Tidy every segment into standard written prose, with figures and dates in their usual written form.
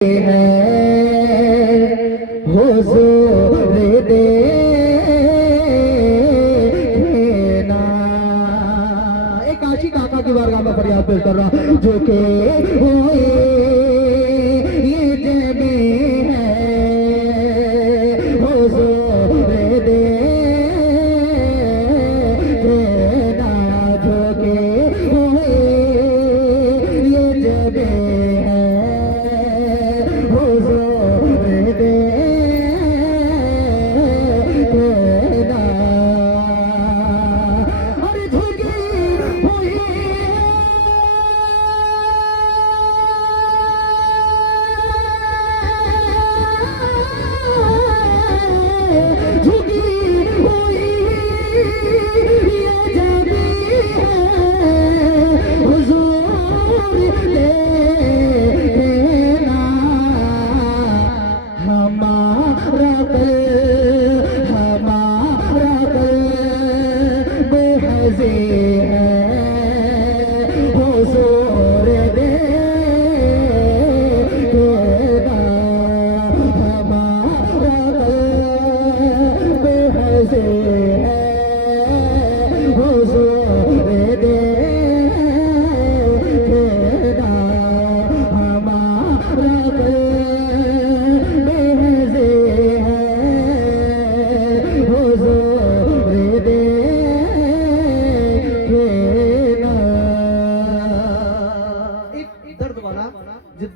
है हुजूर देखना। एक आशिक आका की बारगाह में फरियाद पेश कर रहा जो के हुए ये जबी है हुजूर देखना, जो के हुए ये जबी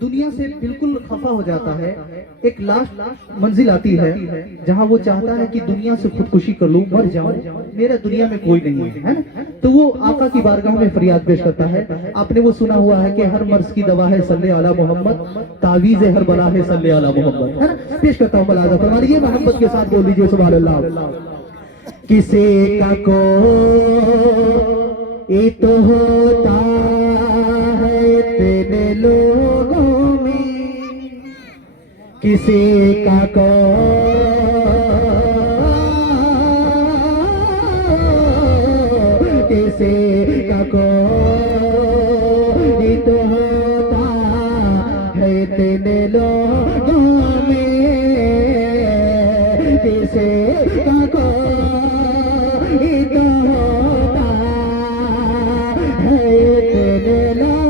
दुनिया से बिल्कुल खफा हो जाता है। एक लास्ट मंजिल आती है जहां वो चाहता है कि दुनिया से खुदकुशी कर लूं, मर जाऊं, मेरा दुनिया में कोई नहीं है ना। तो वो आका की बारगाह में फरियाद पेश करता है। आपने वो सुना हुआ है कि हर मर्ज की दवा है सल्ले अला मोहम्मद, तावीज़ हर बला है सल्ले अला मोहम्मद, है ना। पेश करता हूं मलाजा फरमा लीजिए, मोहम्मद के साथ बोल लीजिए सुभान अल्लाह। किसी का को ये तो होता है तेरे लोगों में, किसी का को किसी का को ये तो होता है तेरे लोगों में, किसी का को ये तो होता है तेरे लोगों में।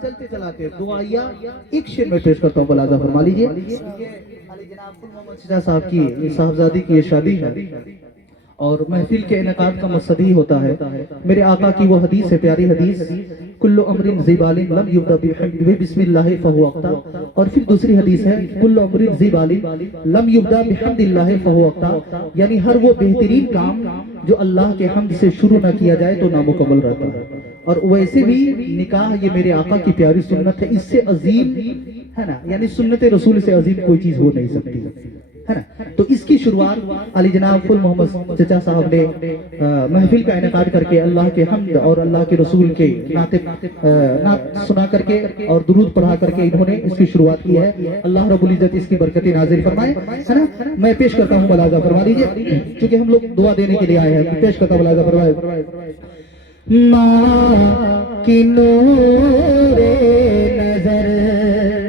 चलते चलाते दुआया एक शेर में पेश करता हूँ, मुलाजा फरमा लीजिए। मोहम्मद साहब की साहबजादी की शादी है और महफिल के इनेकाद का मकसद ही होता है मेरे आका की वो हदीस है, प्यारी हदीस, कुल्लु अमरिन ज़िबालिन लम युब्दा बिस्मिल्लाह फहुव अक्ता। और फिर दूसरी हदीस है कुल्लु अमरिन ज़िबालिन लम युब्दा बिहम्दिल्लाह फहुव अक्ता, यानी हर वो बेहतरीन काम जो अल्लाह के हम्द से शुरू ना किया जाए तो नामुकम्मल रहता है। और वैसे भी निकाह ये मेरे आका की प्यारी सुन्नत है, इससे अजीम है ना, यानी सुन्नत रसूल से अजीम कोई चीज हो नहीं सकती है ना। तो इसकी शुरुआत अली जनाब फुल मोहम्मद चचा साहब ने महफिल का इनेकाद करके अल्लाह के हम्द और अल्लाह के रसूल के नात सुना करके और दुरूद पढ़ा करके इन्होंने इसकी शुरुआत की है। अल्लाह रब्बुल इज्जत इसकी बरकतें नाज़िल फरमाए, है ना। मैं पेश करता हूँ, मुलाजा फरमा लीजिए, क्योंकि हम लोग दुआ देने के लिए आए हैं। पेश करता हूँ, मुलाजा फरमाए। माँ की नूरे नजर